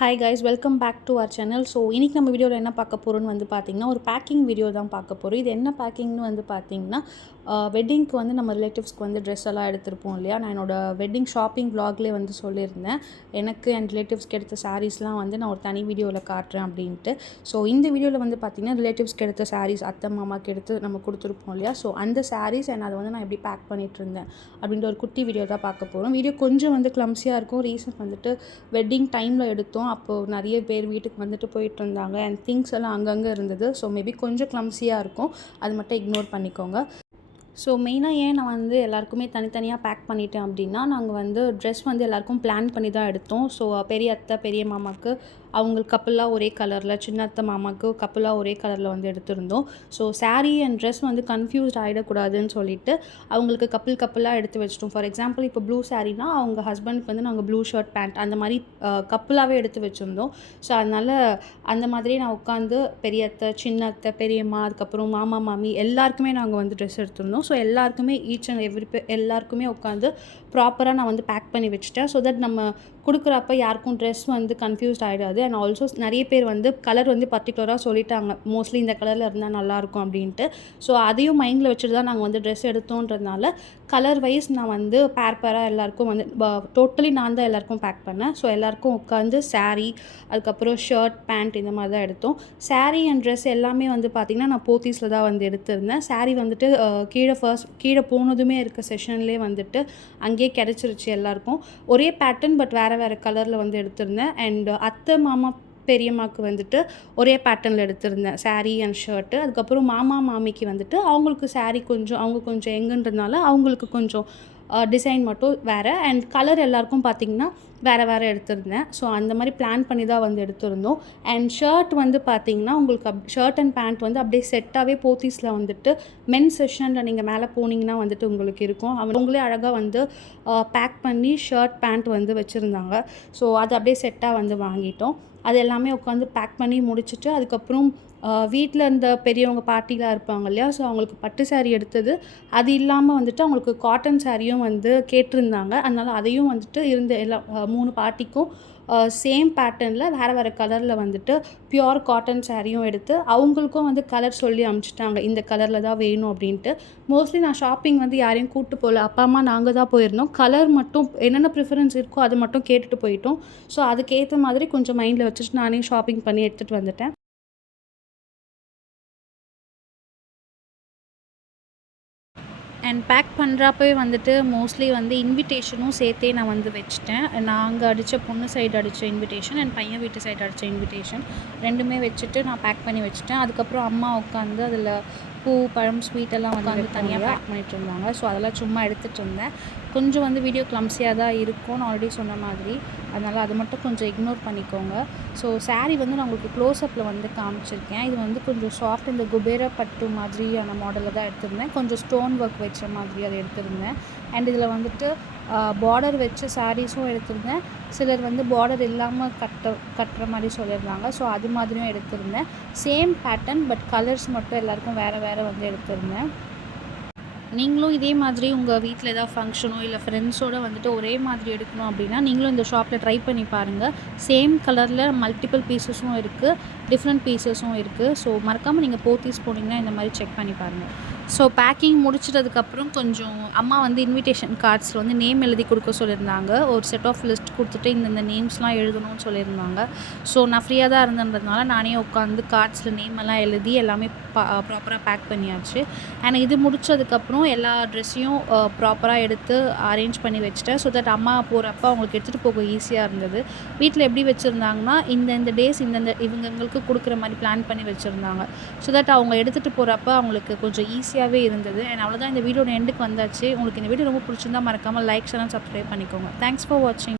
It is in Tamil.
Hi guys, welcome back to our channel. So இன்றைக்கி நம்ம வீடியோவில் என்ன பார்க்க போகிறோன்னு பார்த்திங்கன்னா ஒரு பேக்கிங் வீடியோ தான் பார்க்க போகிறோம். இது என்ன பேக்கிங்னு பார்த்திங்கன்னா வெட்டிங்க்கு நம்ம ரிலேட்டிவ்ஸ்க்கு ட்ரெஸ் எல்லாம் எடுத்திருப்போம் இல்லையா. நான் என்னோடய வெட்டிங் ஷாப்பிங் வ்ளாக்லேயே சொல்லியிருந்தேன். எனக்கு என் ரிலேட்டிவ்ஸ்க்கு எடுத்த சாரீஸ்லாம் நான் ஒரு தனி வீடியோவில் காட்டுறேன் அப்படின்ட்டு. ஸோ இந்த வீடியோவில் பார்த்திங்கன்னா ரிலேட்டிவ்ஸ்க்கு எடுத்த சாரீஸ் அத்தை மாமாவுக்கு எடுத்து நம்ம கொடுத்துருப்போம் இல்லையா. ஸோ அந்த சாரீஸ் அதை நான் எப்படி பேக் பண்ணிகிட்டு இருந்தேன் அப்படின்ற ஒரு குட்டி வீடியோ தான் பார்க்க போகிறோம். வீடியோ கொஞ்சம் கிளம்ஸியாக இருக்கும். ரீசன் வெட்டிங் டைமில் எடுத்தோம். அப்போது நிறைய பேர் வீட்டுக்கு போயிட்டு இருந்தாங்க அண்ட் திங்ஸ் எல்லாம் அங்கங்கே இருந்தது. ஸோ மேபி கொஞ்சம் கிளம்ஸியாக இருக்கும், அது மட்டும் இக்னோர் பண்ணிக்கோங்க. ஸோ மெயினாக ஏன் நான் எல்லாருக்குமே தனித்தனியாக பேக் பண்ணிட்டேன் அப்படின்னா, நாங்கள் ட்ரெஸ் எல்லாருக்கும் பிளான் பண்ணி தான் எடுத்தோம். ஸோ பெரிய அத்தை பெரிய மாமாவுக்கு அவங்களுக்கு கப்பலாக ஒரே கலரில், சின்ன அத்தை மாமாவுக்கு கப்பலாக ஒரே கலரில் எடுத்திருந்தோம். So sari and dress confused ஆகிடக்கூடாதுன்னு சொல்லிட்டு அவங்களுக்கு கப்பலாக எடுத்து வச்சிட்டோம். ஃபார் எக்ஸாம்பிள் இப்போ ப்ளூ சாரீனா அவங்க ஹஸ்பண்டுக்கு நாங்கள் ப்ளூ ஷர்ட் பேண்ட் அந்த மாதிரி கப்பலாகவே எடுத்து வச்சுருந்தோம். ஸோ அதனால் அந்த மாதிரியே நான் உட்காந்து பெரிய அத்தை, சின்ன அத்தை, பெரியம்மா, அதுக்கப்புறம் மாமா மாமி எல்லாருக்குமே நாங்கள் ட்ரெஸ் எடுத்திருந்தோம். ஸோ எல்லாருக்குமே ஈச் அண்ட் எவ்ரி எல்லாருக்குமே உட்காந்து ப்ராப்பராக நான் பேக் பண்ணி வச்சுட்டேன். ஸோ தட் நம்ம கொடுக்குறப்ப யாருக்கும் ட்ரெஸ் கன்ஃபியூஸ்ட் ஆகிடாது. அண்ட் ஆல்சோ நிறைய பேர் கலர் பர்டிகுலராக சொல்லிட்டாங்க, மோஸ்ட்லி இந்த கலரில் இருந்தால் நல்லாயிருக்கும் அப்படின்ட்டு. ஸோ அதையும் மைண்டில் வச்சுட்டு தான் நாங்கள் ட்ரெஸ் எடுத்தோன்றதுனால கலர் வைஸ் நான் பேராக எல்லாருக்கும் டோட்டலி நான் தான் எல்லாருக்கும் பேக் பண்ணேன். ஸோ எல்லாருக்கும் உட்காந்து சாரீ, அதுக்கப்புறம் ஷர்ட் பேண்ட் இந்த மாதிரி தான் எடுத்தோம். சாரீ அண்ட் ட்ரெஸ் எல்லாமே பார்த்திங்கன்னா நான் போத்தீஸில் தான் எடுத்திருந்தேன். சாரீ கீழே போனதுமே இருக்க செஷன்லேயே அங்கேயே கிடச்சிருச்சு எல்லாருக்கும். ஒரே பேட்டர்ன் பட் வேறு கலரில் எடுத்திருந்தேன். அண்ட் அத்தை மாமா பெரியம்மாவுக்கு ஒரே பேட்டர்னில் எடுத்திருந்தேன் சாரீ அண்ட் ஷர்ட்டு. அதுக்கப்புறம் மாமா மாமிக்கு அவங்களுக்கு சாரீ அவங்க கொஞ்சம் எங்குன்றதுனால அவங்களுக்கு கொஞ்சம் டிசைன் மட்டும் வேறு அண்ட் கலர் எல்லாருக்கும் பார்த்திங்கன்னா வேறு எடுத்திருந்தேன். ஸோ அந்த மாதிரி பிளான் பண்ணி தான் எடுத்திருந்தோம். அண்ட் ஷர்ட் பார்த்திங்கன்னா உங்களுக்கு ஷர்ட் அண்ட் பேண்ட் அப்படியே செட்டாகவே போத்தீஸில் மென்ஸ் செஷனில் நீங்கள் மேலே போனீங்கன்னா உங்களுக்கு இருக்கும். அவங்களே அழகாக பேக் பண்ணி ஷர்ட் பேண்ட் வச்சுருந்தாங்க. ஸோ அது அப்படியே செட்டாக வாங்கிட்டோம். அது எல்லாமே உட்காந்து பேக் பண்ணி முடிச்சுட்டு அதுக்கப்புறம் வீட்டில் இருந்த பெரியவங்க பாட்டிலாம் இருப்பாங்க இல்லையா. ஸோ அவங்களுக்கு பட்டு சாரீ எடுத்தது, அது இல்லாமல் அவங்களுக்கு காட்டன் சாரியும் கேட்டிருந்தாங்க. அதனால் அதையும் இருந்த எல்லா 3 பாட்டிக்கும் சேம் பேட்டர்னில் வேறு கலரில் பியோர் காட்டன் சாரியும் எடுத்து அவங்களுக்கும் கலர் சொல்லி அனுப்பிச்சிட்டாங்க, இந்த கலரில் தான் வேணும் அப்படின்ட்டு. மோஸ்ட்லி நான் ஷாப்பிங் யாரையும் கூப்பிட்டு போகல, அப்பா அம்மா நாங்கள் தான் போயிருந்தோம். கலர் மட்டும் என்னென்ன ப்ரிஃபரன்ஸ் இருக்கோ அது மட்டும் கேட்டுட்டு போயிட்டோம். ஸோ அதுக்கேற்ற மாதிரி கொஞ்சம் மைண்டில் வச்சுட்டு நானே ஷாப்பிங் பண்ணி எடுத்துகிட்டு வந்துட்டேன். அண்ட் பேக் பண்ணுறப்பவே மோஸ்ட்லி இன்விடேஷனும் சேர்த்தே நான் வச்சுட்டேன். நாங்கள் அடித்த பொண்ணு சைடு அடித்த இன்விடேஷன் அண்ட் பையன் வீட்டு சைடு அடித்த இன்விடேஷன் ரெண்டுமே வச்சுட்டு நான் பேக் பண்ணி வச்சுட்டேன். அதுக்கப்புறம் அம்மா உட்காந்து அதில் பூ, பழம், ஸ்வீட்டெல்லாம் தனியாக பேக் பண்ணிகிட்டு இருந்தாங்க. ஸோ அதெல்லாம் சும்மா எடுத்துகிட்டு இருந்தேன். கொஞ்சம் வீடியோ கிளம்ஸியாக தான் இருக்கும், நான் ஆல்ரெடி சொன்ன மாதிரி. அதனால் அது மட்டும் கொஞ்சம் இக்னோர் பண்ணிக்கோங்க. ஸோ சாரீ நான் உங்களுக்கு க்ளோஸ்அப்பில் காமிச்சிருக்கேன். இது கொஞ்சம் சாஃப்ட், இந்த குபேர பட்டு மாதிரியான மாடலில் தான் எடுத்திருந்தேன். கொஞ்சம் ஸ்டோன் ஒர்க் வச்ச மாதிரி அதை எடுத்திருந்தேன். அண்ட் இதில் பார்டர் வச்ச சாரீஸும் எடுத்திருந்தேன். சிலர் பார்டர் இல்லாமல் கட்டுற மாதிரி சொல்லியிருந்தாங்க. ஸோ அது மாதிரியும் எடுத்திருந்தேன். சேம் பேட்டர்ன் பட் கலர்ஸ் மட்டும் எல்லாருக்கும் வேறு எடுத்திருந்தேன். நீங்களும் இதே மாதிரி உங்கள் வீட்டில் ஏதாவது ஃபங்க்ஷனோ இல்லை ஃப்ரெண்ட்ஸோடு ஒரே மாதிரி எடுக்கணும் அப்படின்னா நீங்களும் இந்த ஷாப்பில் ட்ரை பண்ணி பாருங்கள். சேம் கலரில் மல்டிபிள் பீசஸும் இருக்குது, டிஃப்ரெண்ட் பீசஸும் இருக்குது. ஸோ மறக்காமல் நீங்கள் போத்தீஸ் போனீங்கன்னா இந்த மாதிரி செக் பண்ணி பாருங்கள். ஸோ பேக்கிங் முடிச்சிட்டதுக்கப்புறம் கொஞ்சம் அம்மா இன்விடேஷன் கார்ட்ஸில் நேம் எழுதி கொடுக்க சொல்லியிருந்தாங்க. ஒரு செட் ஆஃப் லிஸ்ட் கொடுத்துட்டு இந்த நேம்ஸ்லாம் எழுதணும்னு சொல்லியிருந்தாங்க. ஸோ நான் ஃப்ரீயாக தான் இருந்ததுனால நானே உட்காந்து கார்ட்ஸில் நேம் எல்லாம் எழுதி எல்லாமே ப்ராப்பராக பேக் பண்ணியாச்சு. அண்ட் இது முடித்ததுக்கப்புறம் எல்லா ட்ரெஸ்ஸையும் ப்ராப்பராக எடுத்து அரேஞ்ச் பண்ணி வச்சுட்டேன். ஸோ தட் அம்மா போகிறப்ப அவங்களுக்கு எடுத்துகிட்டு போக ஈஸியாக இருந்தது. வீட்டில் எப்படி வச்சுருந்தாங்கன்னா இந்த டேஸ் இவங்களுக்கு கொடுக்குற மாதிரி பிளான் பண்ணி வச்சுருந்தாங்க. ஸோ தட் அவங்க எடுத்துகிட்டு போகிறப்ப அவங்களுக்கு கொஞ்சம் ஈஸியாகவே இருந்தது. அண்ட் அவ்வளோதான், இந்த வீடியோட எண்டுக்கு வந்தாச்சு. உங்களுக்கு இந்த வீடியோ ரொம்ப பிடிச்சிருந்தா மறக்காமல் லைக், சேனல், சப்ஸ்கிரைப் பண்ணிக்கோங்க. தேங்க்ஸ் ஃபார் வாட்சிங்.